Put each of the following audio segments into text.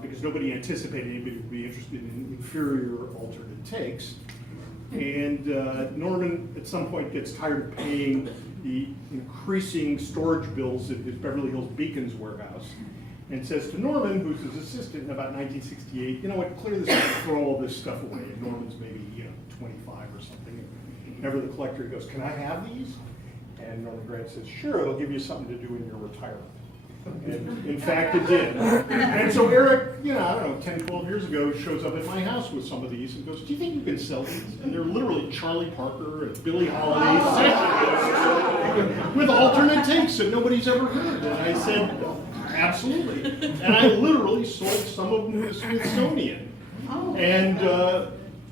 because nobody anticipated anybody would be interested in inferior alternate takes. And Norman at some point gets tired of paying the increasing storage bills at his Beverly Hills Beacons warehouse and says to Norman, who's his assistant in about 1968, you know what, clear this out, throw all this stuff away. And Norman's maybe 25 or something. Whenever the collector goes, can I have these? And Norman Grant says, sure, it'll give you something to do in your retirement. And in fact, it did. And so Eric, I don't know, 10, 12 years ago, shows up at my house with some of these and goes, do you think you can sell these? And they're literally Charlie Parker and Billie Holiday sessions with alternate takes that nobody's ever heard. And I said, absolutely. And I literally sold some of them to the Smithsonian. And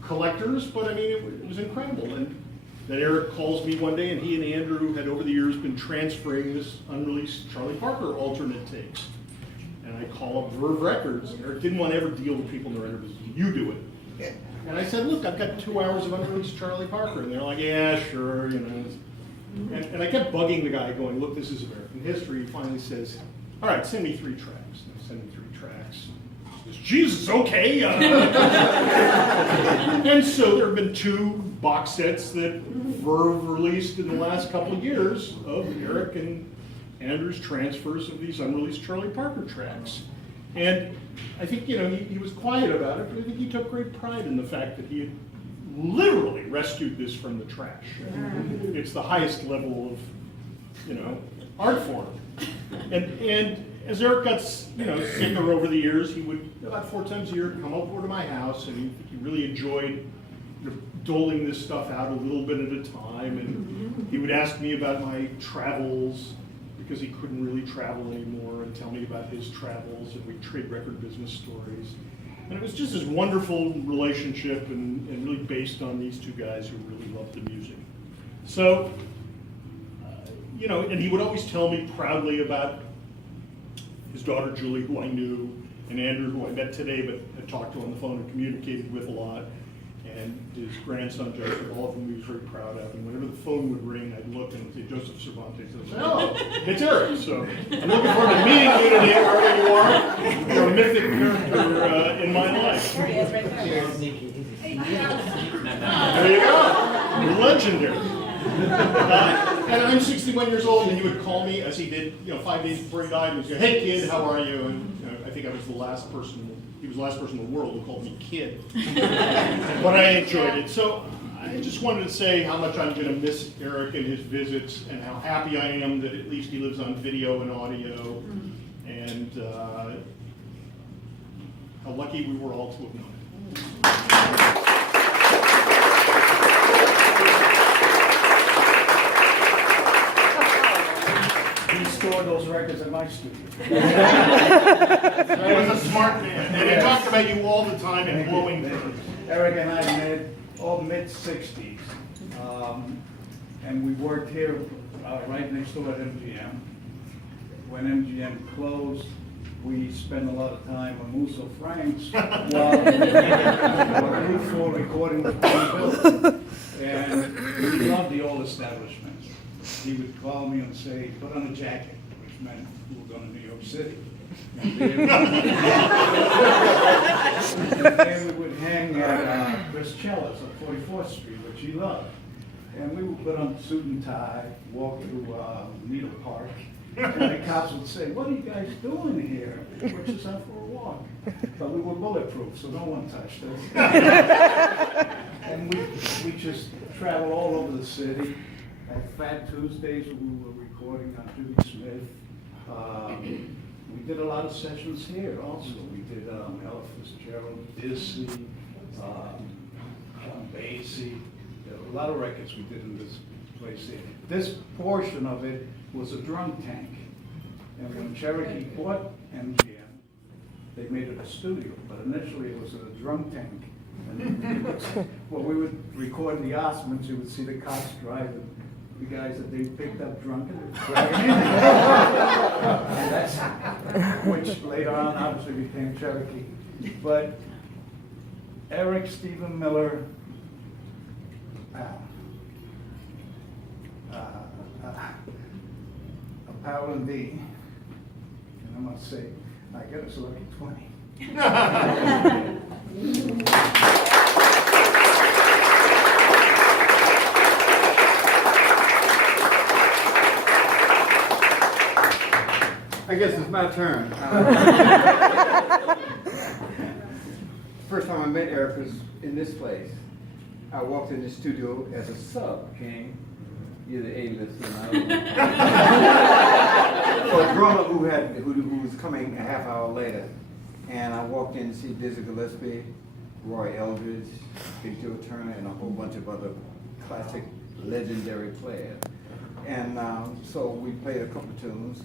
collectors, but I mean, it was incredible. And then Eric calls me one day, and he and Andrew had over the years been transferring this unreleased Charlie Parker alternate takes. And I call up Verve Records, and Eric didn't want to ever deal with people in the record business. You do it. And I said, look, I've got 2 hours of unreleased Charlie Parker. And they're like, yeah, sure, And I kept bugging the guy, going, look, this is American history. He finally says, all right, send me 3 tracks. And I send him 3 tracks. He says, Jesus, okay. And so there have been 2 box sets that Verve released in the last couple of years of Eric and Andrew's transfers of these unreleased Charlie Parker tracks. And I think, he was quiet about it, but I think he took great pride in the fact that he had literally rescued this from the trash. It's the highest level of, art form. And as Eric got, sicker over the years, he would, about 4 times a year, come over to my house, and he really enjoyed doling this stuff out a little bit at a time. And he would ask me about my travels, because he couldn't really travel anymore, and tell me about his travels, and we'd trade record business stories. And it was just this wonderful relationship, and really based on these 2 guys who really loved the music. So, and he would always tell me proudly about his daughter Julie, who I knew, and Andrew, who I met today but had talked to on the phone and communicated with a lot, and his grandson Joseph, all of whom he was very proud of. And whenever the phone would ring, I'd look and say, Joseph Cervantes. And I'd say, oh, it's Eric. So I'm looking forward to meeting you today, wherever you are. You're a mythic character in my life. There he is, right there. There you go. You're legendary. And I'm 61 years old, and he would call me, as he did, 5 days before he died, and he'd say, hey kid, how are you? And I think I was the last person, he was the last person in the world who called me kid. But I enjoyed it. So I just wanted to say how much I'm going to miss Eric and his visits, and how happy I am that at least he lives on video and audio, and how lucky we were all to have known him. He stored those records in my studio. He was a smart man, and he talked about you all the time in glowing terms. Eric and I met all mid-60s, and we worked here right next door at MGM. When MGM closed, we spent a lot of time on Musso Frank's while Route 4 recording was being built. And we loved the old establishments. He would call me and say, put on a jacket, which meant we were going to New York City. And then we would hang at Chris Cella's on 44th Street, which he loved. And we would put on a suit and tie, walk through Needle Park, and the cops would say, what are you guys doing here? We're just out for a walk. But we were bulletproof, so no one touched us. And we just traveled all over the city. At Fat Tuesdays, we were recording on Judy Smith. We did a lot of sessions here also. We did Ella Fitzgerald, Dizzy, John Basie. There were a lot of records we did in this place here. This portion of it was a drum tank. And when Cherokee bought MGM, they made it a studio, but initially it was a drum tank. And when we would record the Osmonds, you would see the cops drive the guys that they picked up drunk and dragging in. And that's, which later on obviously became Cherokee. But Eric Stephen Miller, a pal indeed, and I must say, I got us a lucky 20. I guess it's my turn. First time I met Eric was in this place. I walked in the studio as a sub, King. You're the A-list, you know. So a drummer who was coming a half hour later. And I walked in to see Dizzy Gillespie, Roy Eldridge, Big Joe Turner, and a whole bunch of other classic, legendary players. And so we played a couple tunes.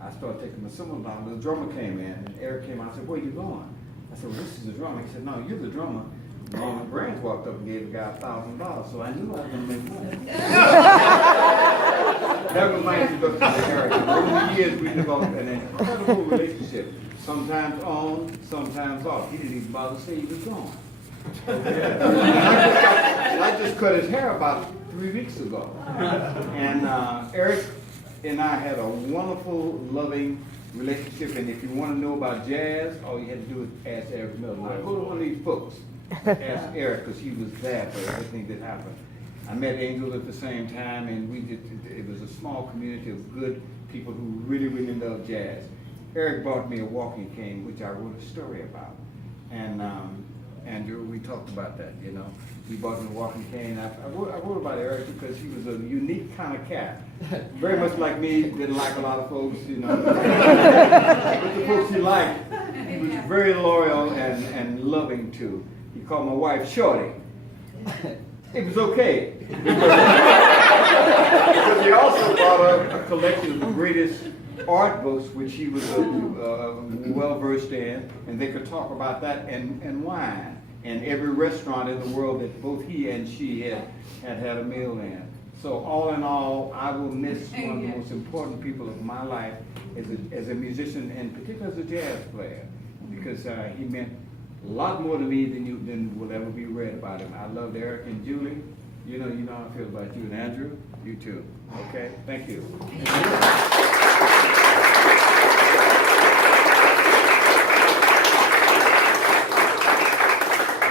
I started taking my cymbal down. The drummer came in, and Eric came out and said, "Where you going?" I said, "Well, this is the drummer." He said, "No, you're the drummer." Norman Granz walked up and gave the guy $1,000, so I knew I was going to make money. That was my introduction to Eric. Over the years, we developed an incredible relationship. Sometimes on, sometimes off. He didn't even bother to say he was gone. I just cut his hair about 3 weeks ago. And Eric and I had a wonderful, loving relationship. And if you want to know about jazz, all you had to do is ask Eric Miller. Now, go to one of these folks, ask Eric, because he was there for everything that happened. I met Angel at the same time, and it was a small community of good people who really, really loved jazz. Eric bought me a walking cane, which I wrote a story about. And Andrew, we talked about that, you know. He bought me a walking cane. I wrote about Eric because he was a unique kind of cat. Very much like me, didn't like a lot of folks, you know. But the folks he liked, he was very loyal and loving to. He called my wife Shorty. It was okay. Because he also brought up a collection of the greatest art books, which he was well-versed in, and they could talk about that and wine, and every restaurant in the world that both he and she had a meal in. So all in all, I will miss one of the most important people of my life as a musician, and particularly as a jazz player, because he meant a lot more to me than will ever be read about him. I loved Eric and Julie. You know how I feel about you, and Andrew, you too. Okay, thank you.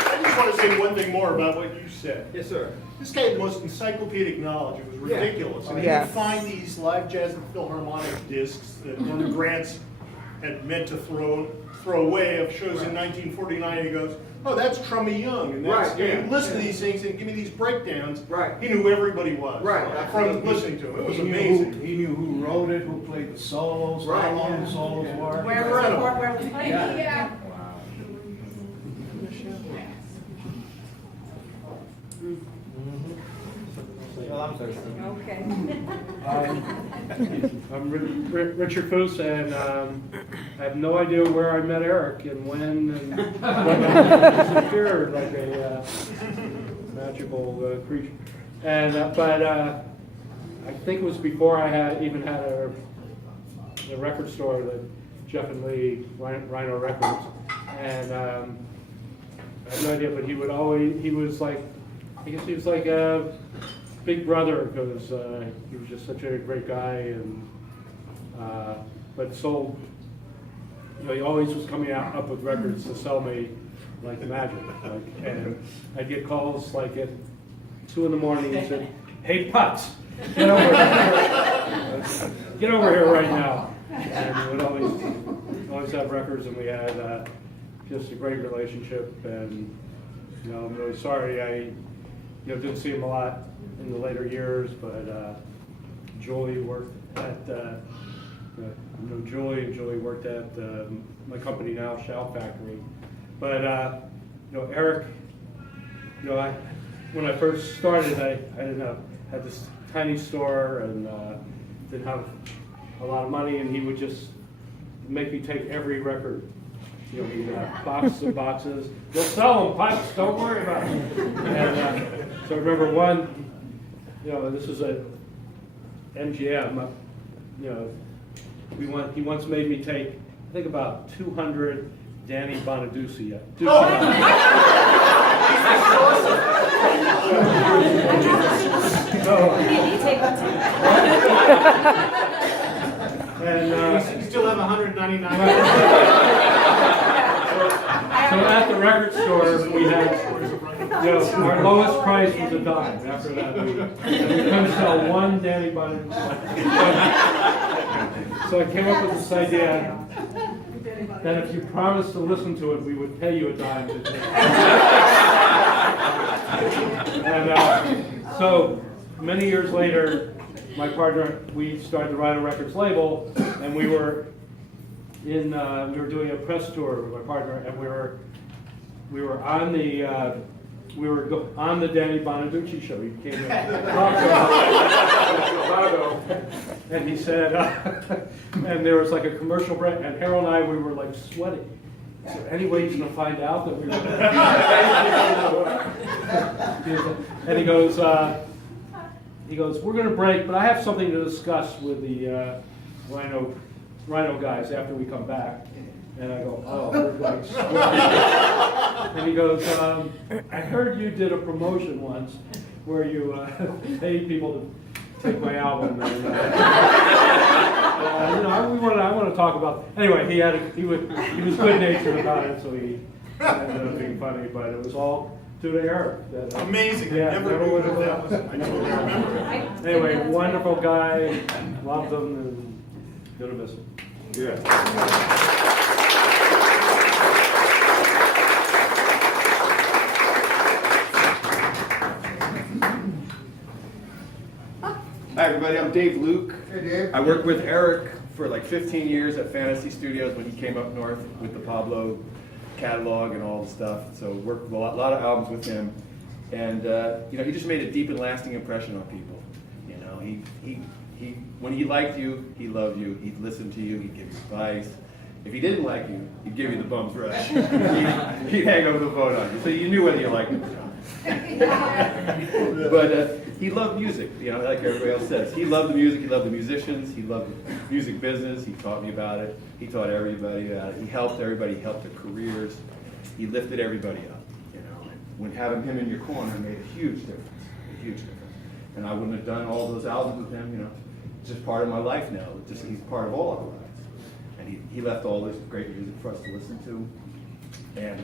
I just want to say one thing more about what you said. Yes, sir. This guy had the most encyclopedic knowledge. It was ridiculous. Yeah. And Yes. you find these live jazz and Philharmonic discs that Norman Granz had meant to throw away of shows in 1949. He goes, "Oh, that's Trummy Young." And that's, Right, yeah. and listen to these things and give me these breakdowns. Right. He knew who everybody was. Right, From absolutely. listening to him. It was He knew amazing. He knew who wrote it, who played the solos, Right, how long yeah. the solos were. Where was the court, where was the play? Yeah. Well, I'm thirsty. Okay. I'm Richard Foose, and I have no idea where I met Eric and when, and when I disappeared like a magical creature. And but I think it was before I had a record store, that Jeff and Lee, Rhino Records, and I have no idea, but he was like, I guess he was like a big brother, because he was just such a great guy, and but sold, he always was coming up with records to sell me like magic, and I'd get calls like at 2 in the morning and said, "Hey, Putz, get over here, get over here right now." And we would always have records, and we had just a great relationship, and I'm really sorry I didn't see him a lot in the later years, but Julie worked at, Julie worked at my company now, Shout Factory. But Eric, when I first started, I had this tiny store and didn't have a lot of money, and he would just make me take every record. He'd have boxes and boxes. We'll sell them, Pipes, don't worry about it. And so I remember one, this was at MGM, he once made me take, I think, about 200 Danny Bonaduce. You still have 199. at the record store, we had, our lowest price was $10 after that. We couldn't sell one Danny Bunnings. So I came up with this idea that if you promised to listen to it, we would pay you $10 to take it. And so many years later, my partner, we started the Rhino Records label, and we were doing a press tour with my partner, and we were on the on the Danny Bonaducci show. He came in Chicago, and he said, and there was like a commercial break, and Harold and I, we were like sweating. Is there any way he's going to find out that we were? And he goes, we're going to break, but I have something to discuss with the Rhino guys after we come back. And I go, oh, we're like sweating. And he goes, I heard you did a promotion once where you paid people to take my album. And, I want to talk about. Anyway, he was good natured about it, so he ended up being funny. But it was all due to Eric. Amazing. Yeah, I never knew would have that was. I totally remember it. Anyway, wonderful guy, loved him, and gonna miss him. Yeah. Hi everybody, I'm Dave Luke. Hey, Dave. I worked with Eric for like 15 years at Fantasy Studios when he came up north with the Pablo catalog and all the stuff. So worked a lot of albums with him, and he just made a deep and lasting impression on people. He when he liked you, he loved you. He'd listen to you. He'd give you advice. If he didn't like you, he'd give you the bum's rush. he'd hang over the phone on you, so you knew whether you liked him or not. But he loved music, like everybody else says. He loved the music, he loved the musicians, he loved the music business, he taught me about it, he taught everybody about it, he helped everybody, he helped their careers, he lifted everybody up, and when having him in your corner made a huge difference. And I wouldn't have done all those albums with him, it's just part of my life now, he's part of all our lives. And he left all this great music for us to listen to, and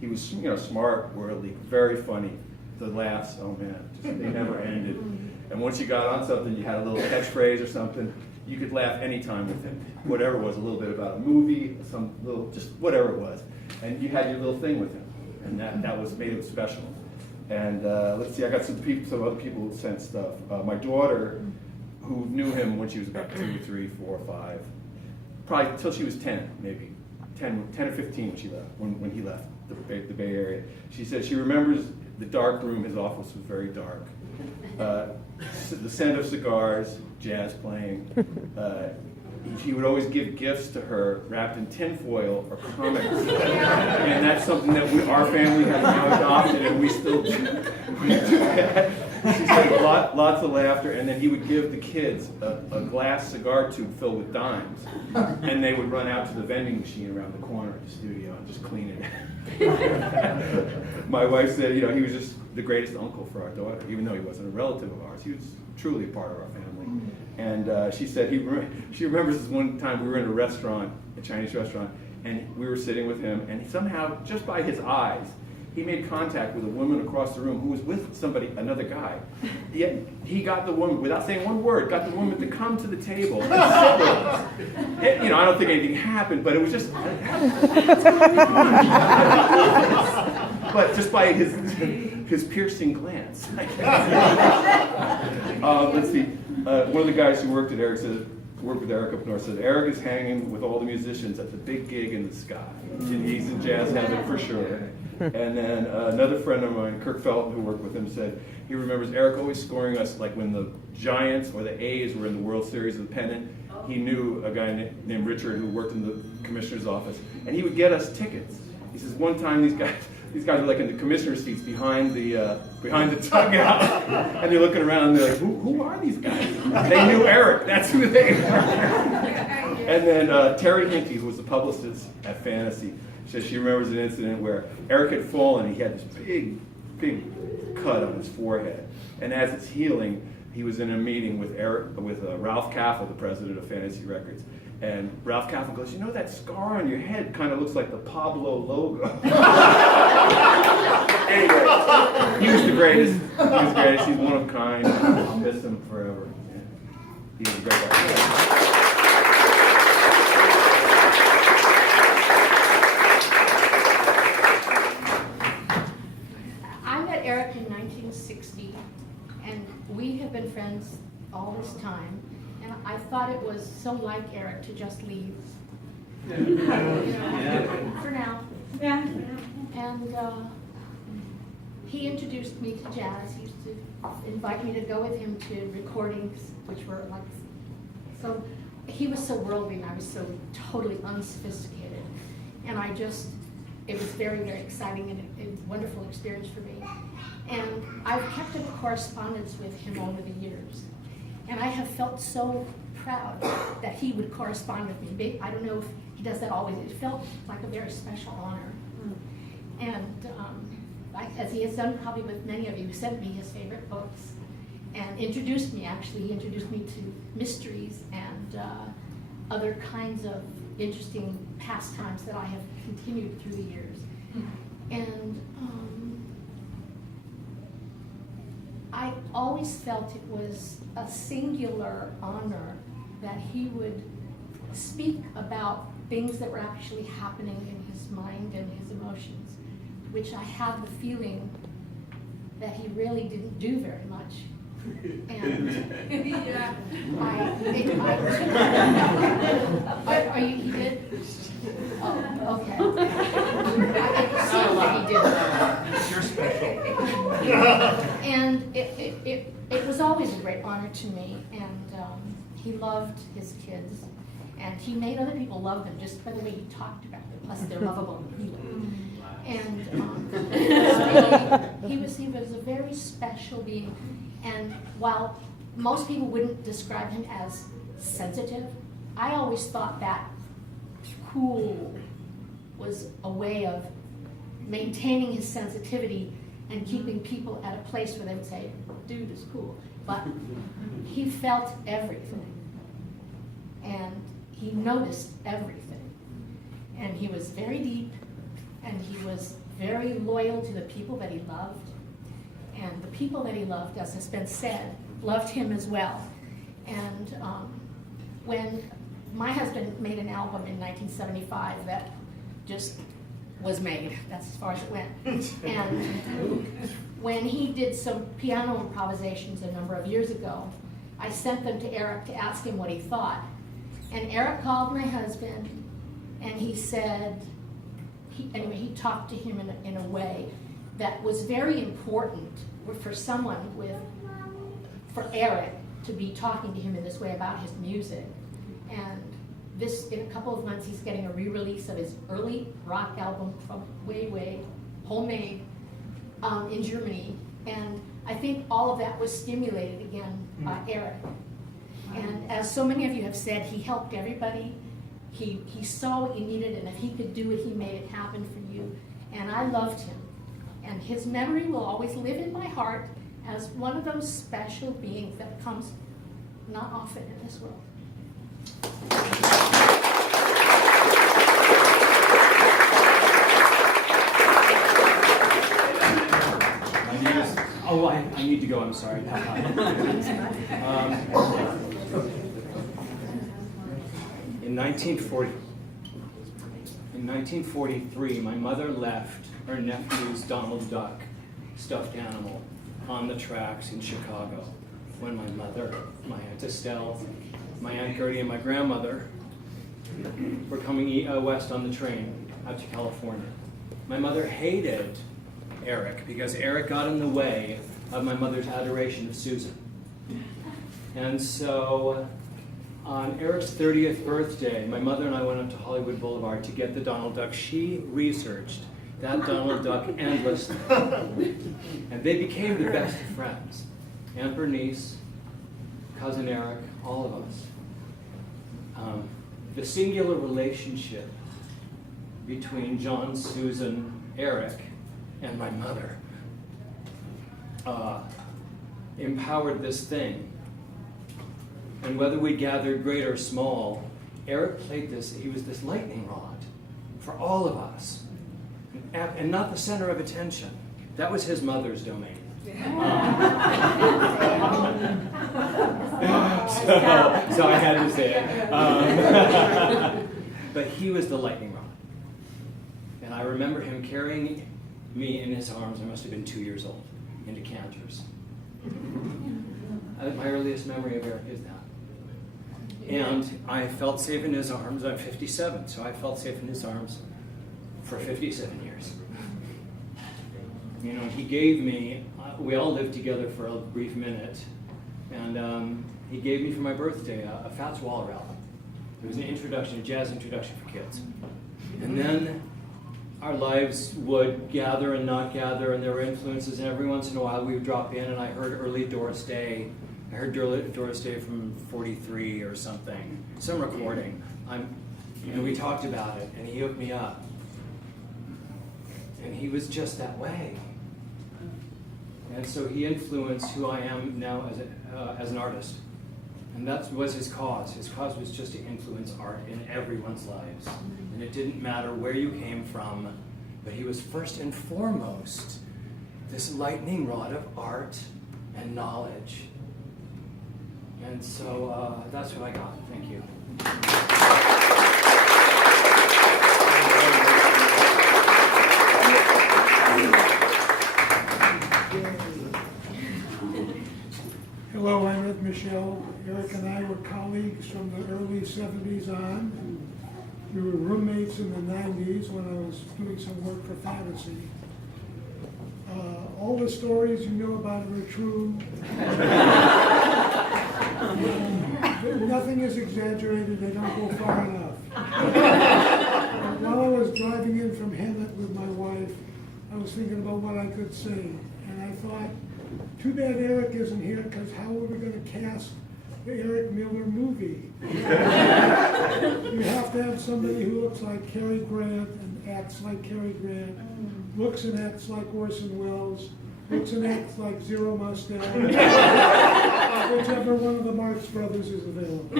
he was, smart, worldly, very funny. The laughs, oh man, they never ended. And once you got on something, you had a little catchphrase or something, you could laugh anytime with him. Whatever it was, a little bit about a movie, just whatever it was. And you had your little thing with him. And that made it special. And let's see, I got some other people who sent stuff. My daughter, who knew him when she was about 2, 3, 4, 5, probably until she was 10, maybe. 10 or 15 when she left, when he left the Bay Area. She said she remembers the dark room, his office was very dark. The scent of cigars, jazz playing. He would always give gifts to her wrapped in tinfoil or comics. And that's something that our family has now adopted, and we still do. She said lots of laughter, and then he would give the kids a glass cigar tube filled with dimes, and they would run out to the vending machine around the corner at the studio and just clean it. My wife said, he was just the greatest uncle for our daughter, even though he wasn't a relative of ours. He was truly a part of our family. And she said she remembers this one time we were in a restaurant, a Chinese restaurant, and we were sitting with him, and somehow, just by his eyes, he made contact with a woman across the room who was with another guy. Yet he got the woman, without saying one word, got the woman to come to the table and sit with us. I don't think anything happened, but it was just, but just by his piercing glance. Let's see, one of the guys who worked with Eric up north said, Eric is hanging with all the musicians at the big gig in the sky. And he's in jazz heaven for sure. And then another friend of mine, Kirk Felton, who worked with him, said he remembers Eric always scoring us, like when the Giants or the A's were in the World Series of the pennant. He knew a guy named Richard who worked in the commissioner's office, and he would get us tickets. He says one time these guys are like in the commissioner's seats behind the dugout, and they're looking around and they're like, who are these guys? They knew Eric. That's who they were. And then Terry Hinkie, who was the publicist at Fantasy, says she remembers an incident where Eric had fallen and he had this big cut on his forehead. And as it's healing, he was in a meeting with Ralph Kaffel, the president of Fantasy Records. And Ralph Kaplan goes, you know, that scar on your head kind of looks like the Pablo logo. Anyway, he was the greatest. He was the greatest. He's one of a kind. I'll miss him forever. Yeah. He was a great guy. I met Eric in 1960, and we have been friends all this time. And I thought it was so like Eric to just leave. You know, for now. Yeah. And he introduced me to jazz. He used to invite me to go with him to recordings, which were like, so he was so worldly and I was so totally unsophisticated. And it was very, very exciting and a wonderful experience for me. And I've kept up correspondence with him over the years. And I have felt so proud that he would correspond with me. I don't know if he does that always. It felt like a very special honor. And as he has done probably with many of you, sent me his favorite books and introduced me, actually, he introduced me to mysteries and other kinds of interesting pastimes that I have continued through the years. And I always felt it was a singular honor that he would speak about things that were actually happening in his mind and his emotions, which I have the feeling that he really didn't do very much. And Yeah. He did? Oh, okay. It seemed that he did. You're special. And it was always a great honor to me, and he loved his kids, and he made other people love them just by the way he talked about them, plus they're lovable people. And he was a very special being, and while most people wouldn't describe him as sensitive, I always thought that cool was a way of maintaining his sensitivity and keeping people at a place where they would say, dude is cool. But he felt everything. And he noticed everything. And he was very deep, and he was very loyal to the people that he loved. And the people that he loved, as has been said, loved him as well. And when my husband made an album in 1975 that just was made, that's as far as it went. And when he did some piano improvisations a number of years ago, I sent them to Eric to ask him what he thought. And Eric called my husband, and he said, he talked to him in a way that was very important for someone for Eric to be talking to him in this way about his music. And in a couple of months, he's getting a re-release of his early rock album from way, homemade in Germany. And I think all of that was stimulated again by Eric. And as so many of you have said, he helped everybody. He saw what you needed, and if he could do it, he made it happen for you. And I loved him. And his memory will always live in my heart as one of those special beings that comes not often in this world. Oh, I need to go, I'm sorry. In 1943, my mother left her nephew's Donald Duck stuffed animal on the tracks in Chicago when my mother, my Aunt Estelle, my Aunt Gertie, and my grandmother were coming west on the train out to California. My mother hated Eric because Eric got in the way of my mother's adoration of Susan. And so on Eric's 30th birthday, my mother and I went up to Hollywood Boulevard to get the Donald Duck. She researched that Donald Duck endlessly. And they became the best of friends. Aunt Bernice, Cousin Eric, all of us. The singular relationship between John, Susan, Eric, and my mother empowered this thing. And whether we gathered great or small, Eric played this, he was this lightning rod for all of us, and not the center of attention. That was his mother's domain. So I had to say it. But he was the lightning rod. And I remember him carrying me in his arms. I must have been 2 years old, into Cantors. My earliest memory of Eric is that. And I felt safe in his arms. I'm 57, so I felt safe in his arms for 57 years. You know, he gave me, we all lived together for a brief minute, and he gave me for my birthday a Fats Waller album. It was an introduction, a jazz introduction for kids. And then our lives would gather and not gather, and there were influences, and every once in a while we would drop in, and I heard early Doris Day. I heard Doris Day from 43 or something, some recording. And we talked about it, and he hooked me up. And he was just that way. And so he influenced who I am now as an artist. And that was his cause. His cause was just to influence art in everyone's lives. And it didn't matter where you came from, but he was first and foremost this lightning rod of art and knowledge. And so that's what I got. Thank you. Hello, I'm Ed Michelle. Eric and I were colleagues from the early 70s on. We were roommates in the 90s when I was doing some work for Fantasy. All the stories you know about him are true. Nothing is exaggerated, they don't go far enough. While I was driving in from Hemet with my wife, I was thinking about what I could say. And I thought, too bad Eric isn't here, because how are we going to cast the Eric Miller movie? You have to have somebody who looks like Cary Grant and acts like Cary Grant, looks and acts like Orson Welles, looks and acts like Zero Mostel, whichever one of the Marx Brothers is available.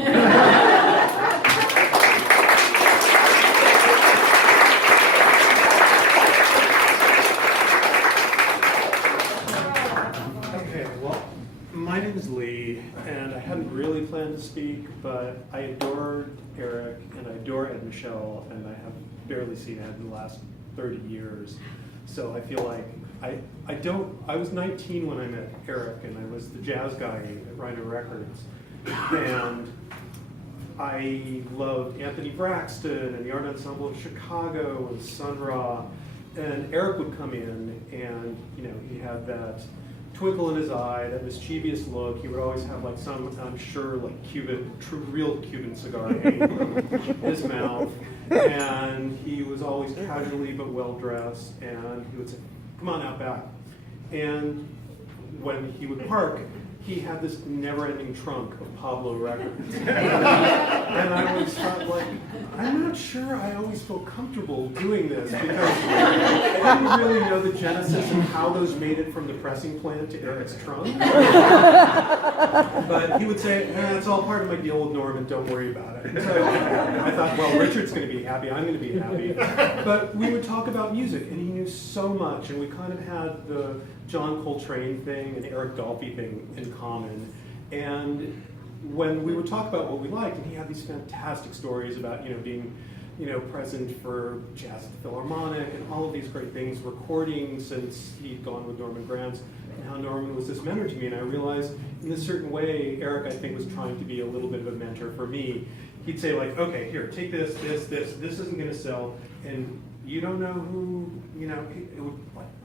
Okay, well, my name is Lee, and I hadn't really planned to speak, but I adored Eric, and I adore Ed Michelle, and I have barely seen Ed in the last 30 years. So I feel like I was 19 when I met Eric, and I was the jazz guy at Rhino Records. And I loved Anthony Braxton and the Art Ensemble of Chicago and Sun Ra. And Eric would come in, and he had that twinkle in his eye, that mischievous look. He would always have like some, I'm sure, like real Cuban cigar hanging from his mouth. And he was always casually but well dressed, and he would say, "Come on out back." And when he would park, he had this never-ending trunk of Pablo records. And I always thought, like, I'm not sure I always feel comfortable doing this, because I didn't really know the genesis of how those made it from the pressing plant to Eric's trunk. But he would say, it's all part of my deal with Norman, don't worry about it. And so I thought, well, Richard's going to be happy, I'm going to be happy. But we would talk about music, and he knew so much, and we kind of had the John Coltrane thing and Eric Dolphy thing in common. And when we would talk about what we liked, and he had these fantastic stories about being present for Jazz at the Philharmonic and all of these great things, recording since he'd gone with Norman Granz, and how Norman was this mentor to me. And I realized in a certain way, Eric, I think, was trying to be a little bit of a mentor for me. He'd say, like, okay, here, take this isn't going to sell, and you don't know who, you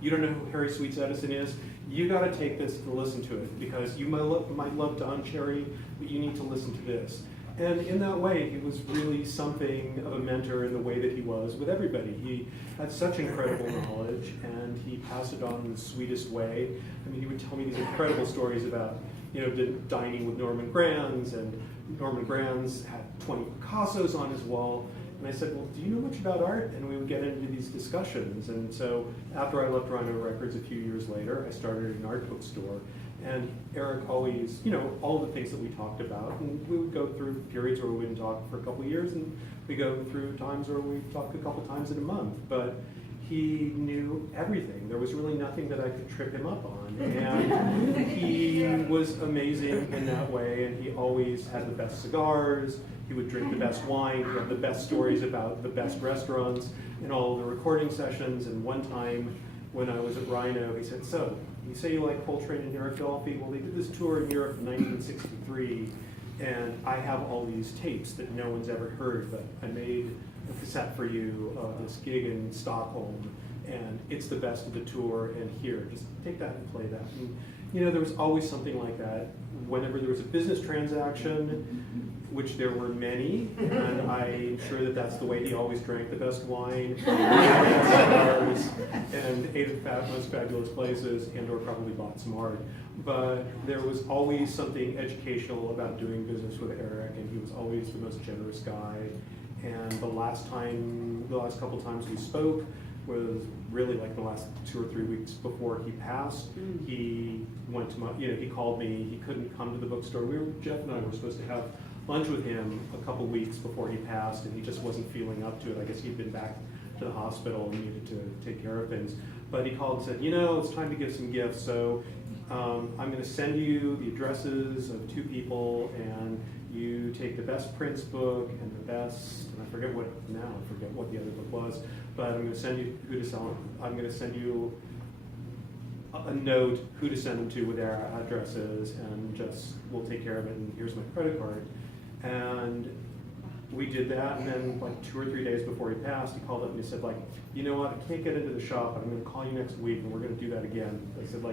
don't know who Harry Sweets Edison is. You got to take this to listen to it, because you might love Don Cherry, but you need to listen to this. And in that way, he was really something of a mentor in the way that he was with everybody. He had such incredible knowledge, and he passed it on in the sweetest way. I mean, he would tell me these incredible stories about, dining with Norman Granz, and Norman Granz had 20 Picassos on his wall. And I said, well, do you know much about art? And we would get into these discussions. And so after I left Rhino Records a few years later, I started an art bookstore. And Eric always, all the things that we talked about, and we would go through periods where we wouldn't talk for a couple of years, and we go through times where we talk a couple times in a month. But he knew everything. There was really nothing that I could trip him up on. And he was amazing in that way, and he always had the best cigars, he would drink the best wine, he had the best stories about the best restaurants in all the recording sessions. And one time when I was at Rhino, he said, "So, you say you like Coltrane and Eric Dolphy? Well, they did this tour in Europe in 1963, and I have all these tapes that no one's ever heard, but I made a cassette for you of this gig in Stockholm, and it's the best of the tour, and here, just take that and play that." And, there was always something like that. Whenever there was a business transaction, which there were many, and I'm sure that that's the way he always drank the best wine, cigars, and ate at the most fabulous places, and/or probably bought some art. But there was always something educational about doing business with Eric, and he was always the most generous guy. And the last couple times we spoke was really like the last 2 or 3 weeks before he passed. He went to he called me. He couldn't come to the bookstore. Jeff and I were supposed to have lunch with him a couple weeks before he passed, and he just wasn't feeling up to it. I guess he'd been back to the hospital and needed to take care of things. But he called and said, it's time to give some gifts. So I'm going to send you the addresses of 2 people, and you take the best Prince book and the best, and I forget what the other book was, but I'm going to send you who to sell them. I'm going to send you a note who to send them to with their addresses, and we'll take care of it, and here's my credit card. And we did that, and then like 2 or 3 days before he passed, he called up and he said, "You know what, I can't get into the shop, but I'm going to call you next week, and we're going to do that again." I said,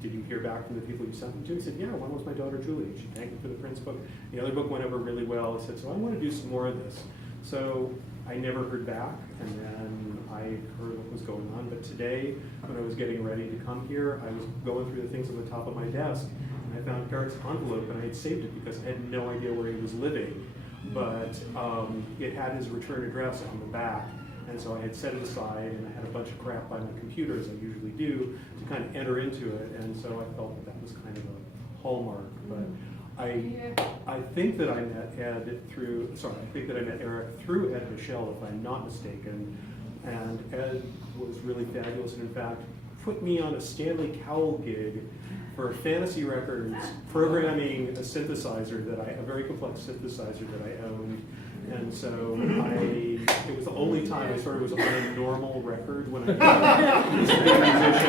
"Did you hear back from the people you sent them to?" He said, "Yeah, one was my daughter Julie. She thanked me for the Prince book. The other book went over really well." He said, "So I want to do some more of this." So I never heard back, and then I heard what was going on. But today, when I was getting ready to come here, I was going through the things on the top of my desk, and I found Eric's envelope, and I had saved it because I had no idea where he was living. But it had his return address on the back. And so I had set it aside, and I had a bunch of crap by my computer, as I usually do, to kind of enter into it. And so I felt that was kind of a hallmark. But I think that I met Eric through Ed Michel, if I'm not mistaken. And Ed was really fabulous, and in fact, put me on a Stanley Cowell gig for Fantasy Records, programming a very complex synthesizer that I owned. And so it was the only time I sort of was on a normal record when I was a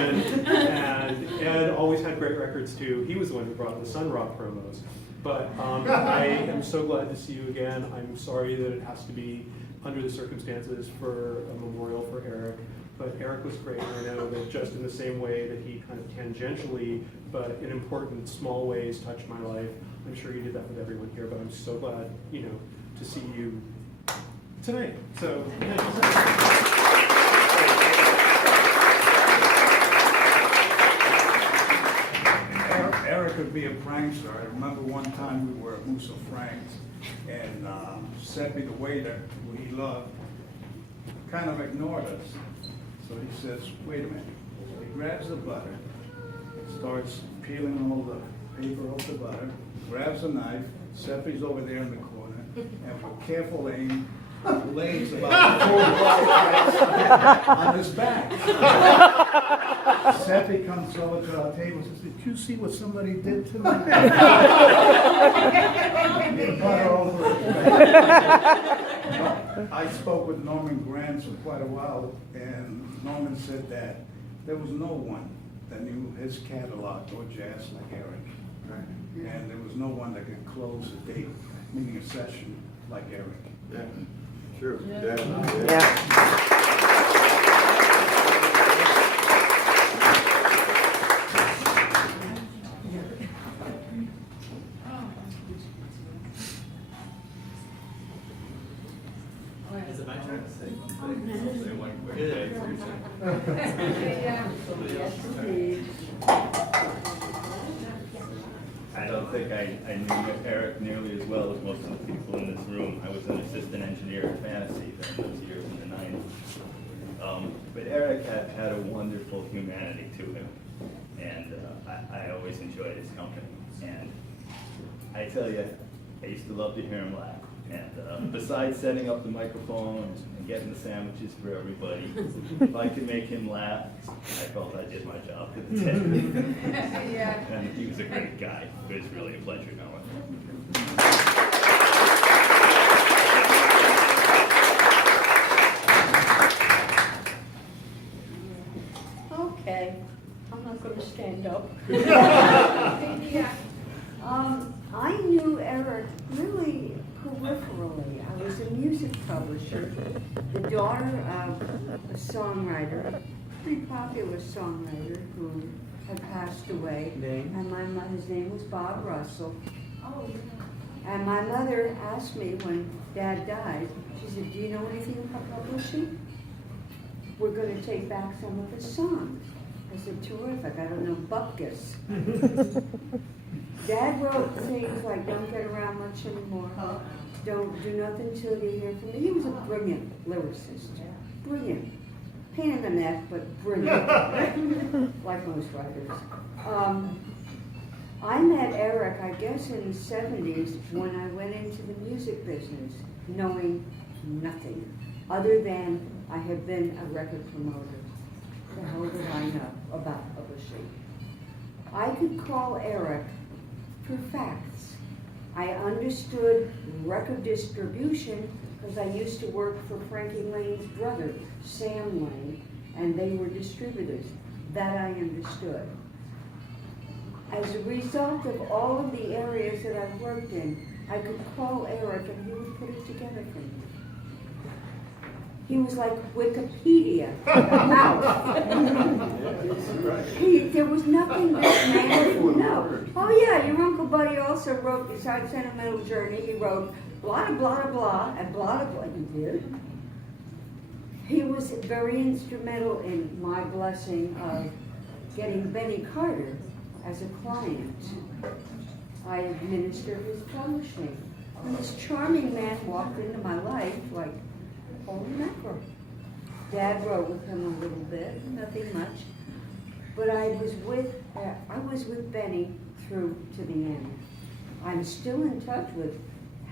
musician. And Ed always had great records too. He was the one who brought the Sun Rock promos. But I am so glad to see you again. I'm sorry that it has to be under the circumstances for a memorial for Eric. But Eric was great, and I know that just in the same way that he kind of tangentially, but in important small ways, touched my life, I'm sure he did that with everyone here. But I'm so glad, to see you tonight. So, Eric could be a prankster. I remember one time we were at Musa Frank's, and Seppi, the waiter, who he loved, kind of ignored us. So he says, "Wait a minute." He grabs the butter, starts peeling all the paper off the butter, grabs a knife. Seppi's over there in the corner, and with careful aim, lays about 4 blocks on his back. Seppi comes over to our table and says, "Did you see what somebody did to me?" The butter over his back. I spoke with Norman Granz for quite a while, and Norman said that there was no one that knew his catalog or jazz like Eric. And there was no one that could close a date, meaning a session, like Eric. Yeah. True. Is it my turn to say something? I don't think I knew Eric nearly as well as most of the people in this room. I was an assistant engineer at Fantasy during those years in the 90s. But Eric had a wonderful humanity to him. and I always enjoyed his company. And I tell you, I used to love to hear him laugh. And besides setting up the microphones and getting the sandwiches for everybody, if I could make him laugh, I felt I did my job to the test. Yeah. And he was a great guy. It was really a pleasure knowing him. Okay, I'm not gonna stand up. I knew Eric really peripherally. I was a music publisher, the daughter of a songwriter, pretty popular songwriter who had passed away. And his name was Bob Russell. Oh, yeah. And my mother asked me when Dad died, she said, "Do you know anything about publishing? We're going to take back some of his songs." I said, "Terrific, I don't know Bupkis." Dad wrote things like "Don't get around much anymore," "Don't do nothing till you hear from me." He was a brilliant lyricist, brilliant. Pain in the neck, but brilliant, like most writers. I met Eric, I guess, in the 70s when I went into the music business, knowing nothing other than I had been a record promoter. The hell did I know about publishing? I could call Eric for facts. I understood record distribution because I used to work for Frankie Lane's brother, Sam Lane, and they were distributors. That I understood. As a result of all of the areas that I've worked in, I could call Eric and he would put it together for me. He was like Wikipedia out. There was nothing this man would know. Oh yeah, your Uncle Buddy also wrote, besides Sentimental Journey, he wrote blah, blah, blah, blah, and blah, blah, he did. He was very instrumental in my blessing of getting Benny Carter as a client. I administered his publishing. And this charming man walked into my life like, holy mackerel. Dad wrote with him a little bit, nothing much. But I was with Benny through to the end. I'm still in touch with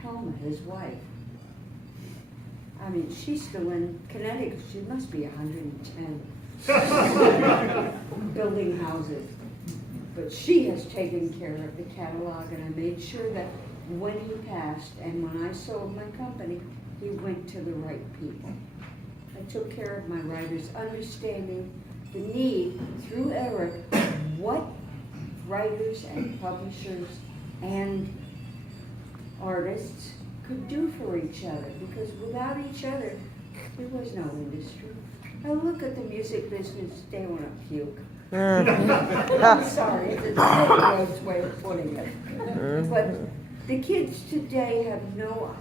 Helma, his wife. I mean, she's still in Connecticut. She must be 110. Building houses. But she has taken care of the catalog, and I made sure that when he passed and when I sold my company, he went to the right people. I took care of my writers, understanding the need, through Eric, what writers and publishers and artists could do for each other, because without each other, there was no industry. I look at the music business, they want to puke. I'm sorry, it's a gross way of putting it. But the kids today have no